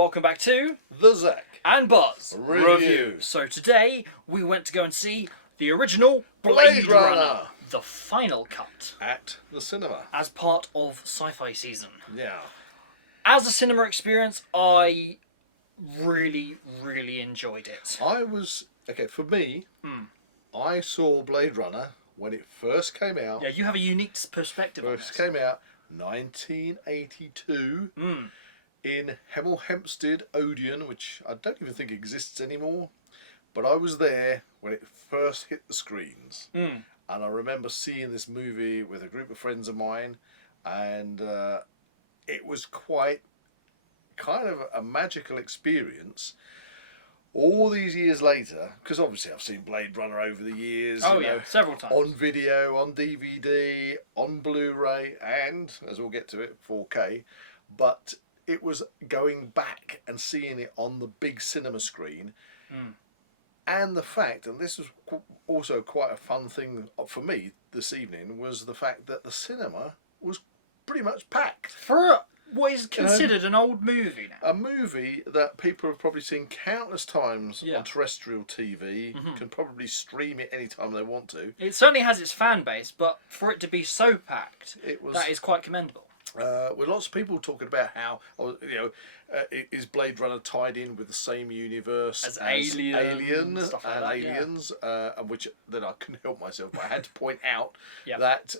welcome back to The Zak and Buzz Review. So today we went to go and see the original Blade Runner, the final cut, at the cinema as part of Sci-Fi season. Yeah. As a cinema experience, I really enjoyed it. For me, I saw Blade Runner when it first came out. Yeah, you have a unique perspective on this. Came out 1982 in Hemel Hempstead, Odeon, which I don't even think exists anymore. But I was there when it first hit the screens. And I remember seeing this movie with a group of friends of mine, and it was quite kind of a magical experience. All these years later, because obviously I've seen Blade Runner over the years. Several times. On video, on DVD, on Blu-ray, and, as we'll get to it, 4K. But it was going back and seeing it on the big cinema screen. And the fact, and this was also quite a fun thing for me this evening, was the fact that the cinema was pretty much packed. For what is considered an old movie now. A movie that people have probably seen countless times on terrestrial TV, can probably stream it anytime they want to. It certainly has its fan base, but for it to be so packed, that is quite commendable. With lots of people talking about how, is Blade Runner tied in with the same universe as Alien, stuff like Aliens, which then I couldn't help myself, but I had to point out that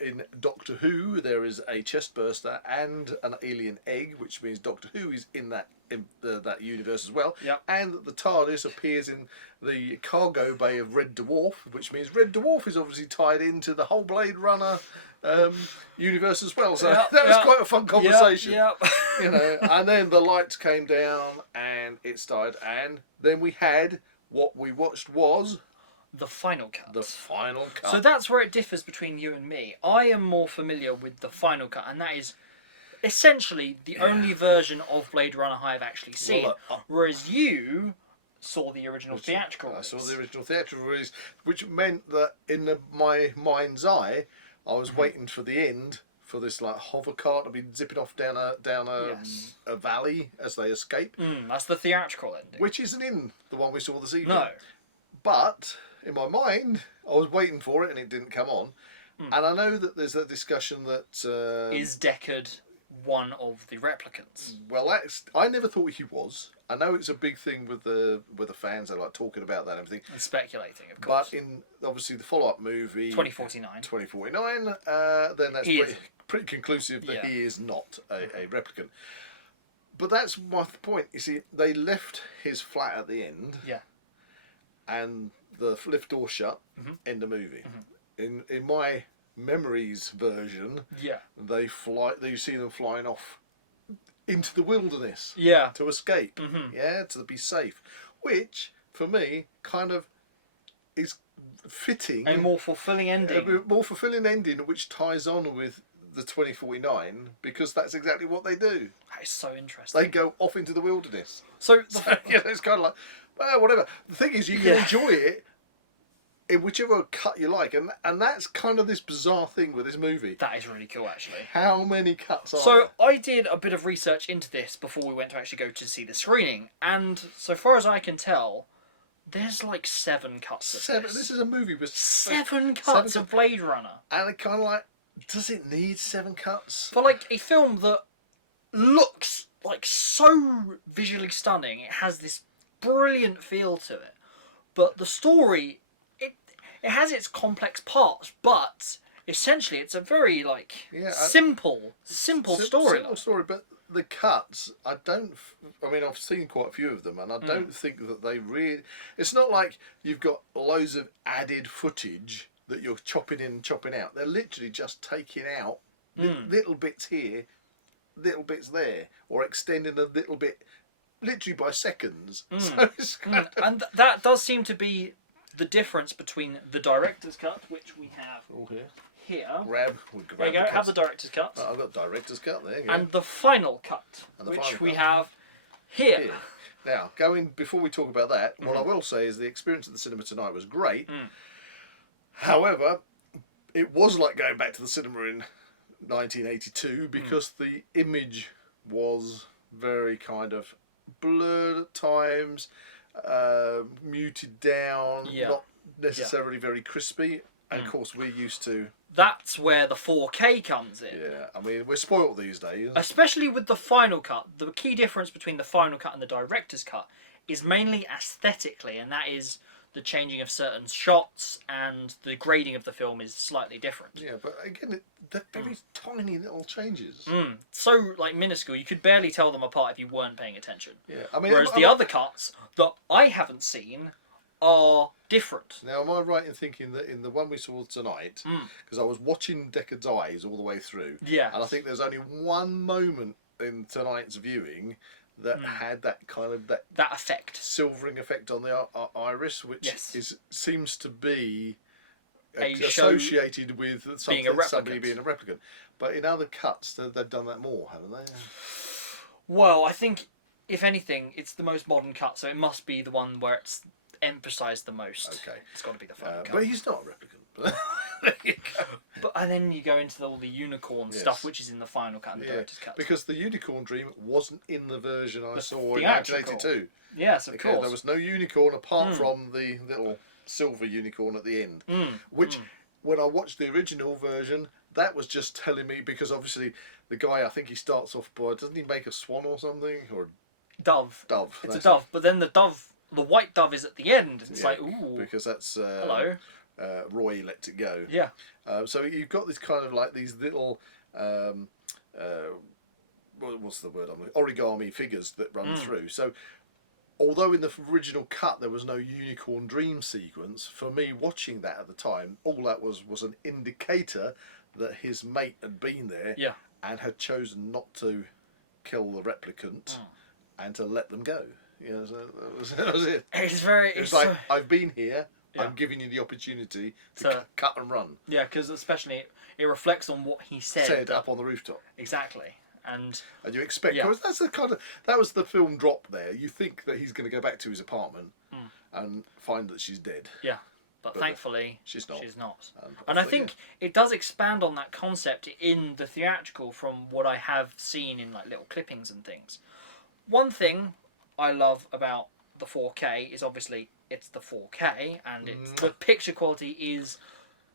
in Doctor Who there is a chest burster and an alien egg, which means Doctor Who is in that universe as well, and that the TARDIS appears in the cargo bay of Red Dwarf, which means Red Dwarf is obviously tied into the whole Blade Runner universe as well. So that was quite a fun conversation. And then the lights came down and it started, and then we had what we watched was the final cut. The final cut. So that's where it differs between you and me. I am more familiar with the final cut, and that is essentially the only version of Blade Runner I have actually seen, whereas you saw the original theatrical release. I saw the original theatrical release, which meant that in my mind's eye, I was waiting for the end for this like hover cart to be zipping off down a valley as they escape. That's the theatrical ending, which isn't in the one we saw this evening. No, but in my mind, I was waiting for it and it didn't come on. And I know that there's a discussion that is Deckard one of the replicants? Well, I never thought he was. I know it's a big thing with the fans. They like talking about that and everything. And speculating, of course. But in obviously the follow-up movie 2049, then that's pretty conclusive that he is not a replicant. But that's my point. You see, they left his flat at the end. Yeah. And the lift door shut. End of movie. In my memories version, they fly. You see them flying off into the wilderness, to escape, to be safe, which for me kind of is fitting, a more fulfilling ending, which ties on with the 2049, because that's exactly what they do. That is so interesting. They go off into the wilderness. So it's kind of like, well, whatever. The thing is, you can enjoy it in whichever cut you like, and that's kind of this bizarre thing with this movie. That is really cool, actually. How many cuts are there? I did a bit of research into this before we went to actually go to see the screening, and so far as I can tell, there's like 7 cuts of this. This is a movie with 7 cuts of Blade Runner. And it kind of like, does it need 7 cuts? For like a film that looks like so visually stunning, it has this brilliant feel to it, but the story, it has its complex parts, but essentially it's a very simple story. Simple story, but the cuts, I've seen quite a few of them, and I don't think that they really. It's not like you've got loads of added footage that you're chopping in and chopping out. They're literally just taking out little bits here, little bits there, or extending a little bit, literally by seconds. So it's and that does seem to be the difference between the director's cut, which we have here. Grab there you go, have the director's cut. Oh, I've got director's cut there. And the final cut, which we have here. Now, before we talk about that, what I will say is the experience at the cinema tonight was great. However, it was like going back to the cinema in 1982 because the image was very kind of blurred at times, muted down, not necessarily very crispy. And of course, we're used to. That's where the 4K comes in. Yeah, I mean, we're spoiled these days. Especially with the final cut. The key difference between the final cut and the director's cut is mainly aesthetically, and that is the changing of certain shots and the grading of the film is slightly different. Yeah, but again, they're very tiny little changes. So, like, minuscule, you could barely tell them apart if you weren't paying attention. Yeah, I mean, whereas the other cuts that I haven't seen are different. Now, am I right in thinking that in the one we saw tonight, because I was watching Deckard's eyes all the way through, and I think there's only one moment in tonight's viewing that had that kind of that effect, silvering effect on the iris, which seems to be associated with somebody being a replicant. But in other cuts, they've done that more, haven't they? Well, I think if anything, it's the most modern cut, so it must be the one where it's emphasised the most. Okay, it's got to be the final cut. But he's not a replicant. There you go. And then you go into all the unicorn stuff, which is in the final cut and the director's cut. Because the unicorn dream wasn't in the version I saw in 1982. Yes, of course. There was no unicorn apart from the little silver unicorn at the end, which when I watched the original version, that was just telling me, because obviously the guy, I think he starts off by, doesn't he make a swan or something, or dove? Dove. It's a dove, but then the white dove is at the end. It's like, ooh, because that's hello. Roy let it go. Yeah. So you've got this kind of like these little what's the word? Origami figures that run through. So although in the original cut there was no unicorn dream sequence, for me watching that at the time, all that was an indicator that his mate had been there and had chosen not to kill the replicant and to let them go. You know, so that was it. It's like, I've been here. I'm giving you the opportunity to cut and run. Yeah, because especially it reflects on what he said up on the rooftop. Exactly, and you expect because that's the kind of that was the film drop there. You think that he's going to go back to his apartment and find that she's dead. Yeah, but thankfully she's not. She's not. And I think it does expand on that concept in the theatrical from what I have seen in like little clippings and things. One thing I love about the 4K is obviously it's the 4K and the picture quality is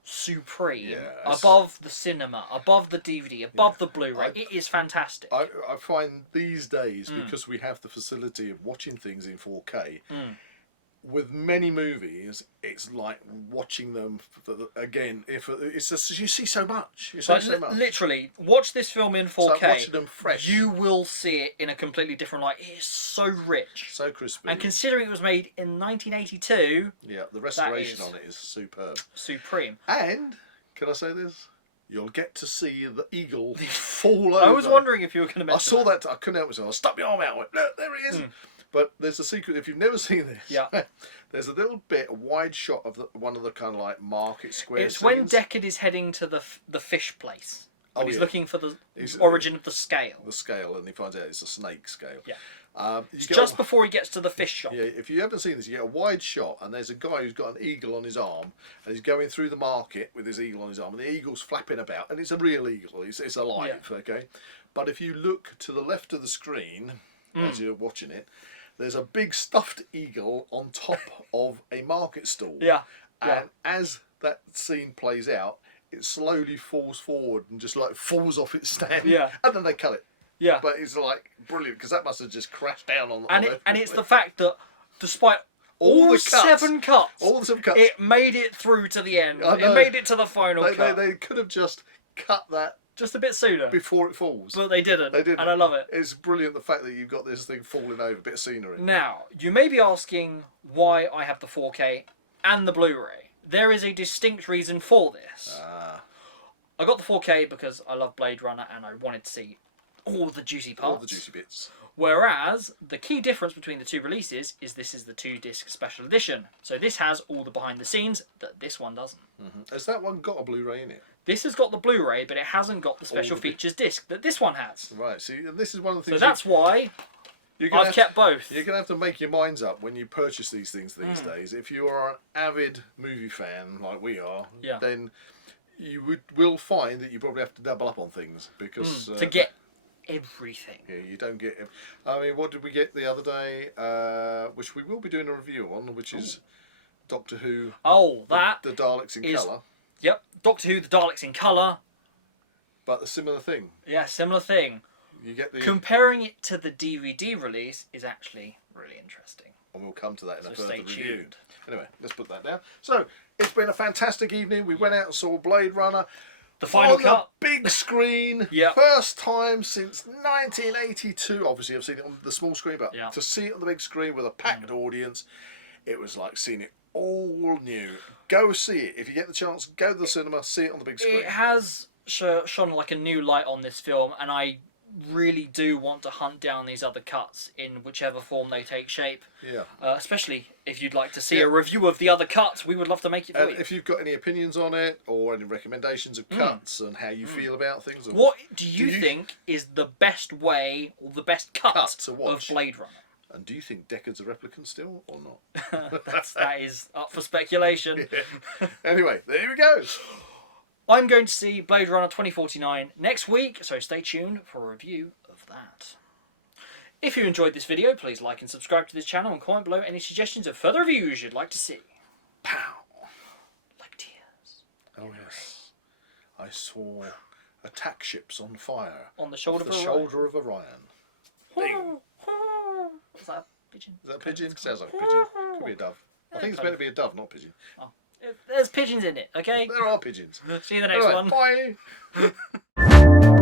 supreme, above the cinema, above the DVD, above the Blu-ray. It is fantastic. I find these days, because we have the facility of watching things in 4K, with many movies, it's like watching them again. If it's just, you see so much, literally, watch this film in 4K. It's like watching them fresh. You will see it in a completely different light. It is so rich, so crispy. And considering it was made in 1982, the restoration on it is superb, supreme. And can I say this? You'll get to see the eagle fall over. I was wondering if you were going to mention. I saw that. I couldn't help myself. I stuck my arm out. Went, look, there it is. But there's a secret. If you've never seen this, there's a little bit, a wide shot of one of the kind of like market square. It's when Deckard is heading to the fish place. When he's looking for the origin of the scale. The scale, and he finds out it's a snake scale. Yeah. Just before he gets to the fish shop. Yeah. If you haven't seen this, you get a wide shot, and there's a guy who's got an eagle on his arm, and he's going through the market with his eagle on his arm, and the eagle's flapping about, and it's a real eagle. It's alive. Okay. But if you look to the left of the screen as you're watching it, there's a big stuffed eagle on top of a market stall. And as that scene plays out, it slowly falls forward and just like falls off its stand. And then they cut it. But it's like brilliant because that must have just crashed down on. And it's the fact that despite all the seven cuts, it made it through to the end. It made it to the final cut. They could have just cut that. Just a bit sooner. Before it falls. But they didn't. And I love it. It's brilliant the fact that you've got this thing falling over, a bit of scenery. Now, you may be asking why I have the 4K and the Blu-ray. There is a distinct reason for this. I got the 4K because I love Blade Runner and I wanted to see all the juicy parts. All the juicy bits. Whereas, the key difference between the two releases is this is the 2-disc special edition. So this has all the behind the scenes that this one doesn't. Has that one got a Blu-ray in it? This has got the Blu-ray, but it hasn't got the special features disc that this one has. Right, see, and this is one of the things... So that's why I've kept both. You're going to have to make your minds up when you purchase these things these days. If you are an avid movie fan, like we are, then you will find that you probably have to double up on things, because... to get everything. Yeah, you don't get. I mean, what did we get the other day? Which we will be doing a review on, which is Doctor Who. Oh, that the Daleks in colour. Yep, Doctor Who, the Daleks in colour. But the similar thing. Yeah, similar thing. You get the comparing it to the DVD release is actually really interesting. And we'll come to that in a further stay review. tuned. Anyway, let's put that down. So it's been a fantastic evening. We went out and saw Blade Runner. The final on cut. the big screen. Yeah. First time since 1982. Obviously, I've seen it on the small screen, but to see it on the big screen with a packed audience, it was like seeing it all new. Go see it. If you get the chance, go to the cinema, see it on the big screen. It has shone like a new light on this film, and I really do want to hunt down these other cuts in whichever form they take shape. Yeah. Especially if you'd like to see a review of the other cuts, we would love to make it for you. If you've got any opinions on it or any recommendations of cuts and how you feel about things. Or what do you think is the best way or the best cut of Blade Runner? And do you think Deckard's a replicant still or not? that is up for speculation. Yeah. Anyway, there we go. I'm going to see Blade Runner 2049 next week, so stay tuned for a review of that. If you enjoyed this video, please like and subscribe to this channel and comment below any suggestions of further reviews you'd like to see. Pow! Like tears. Oh yes. I saw attack ships on fire. On the shoulder of Orion. Bing. Was that a pigeon? Is that a pigeon? Sounds like a pigeon. Could be a dove. I think it's meant to be a dove, not a pigeon. Oh. There's pigeons in it, okay? There are pigeons. See you in the next one. Bye.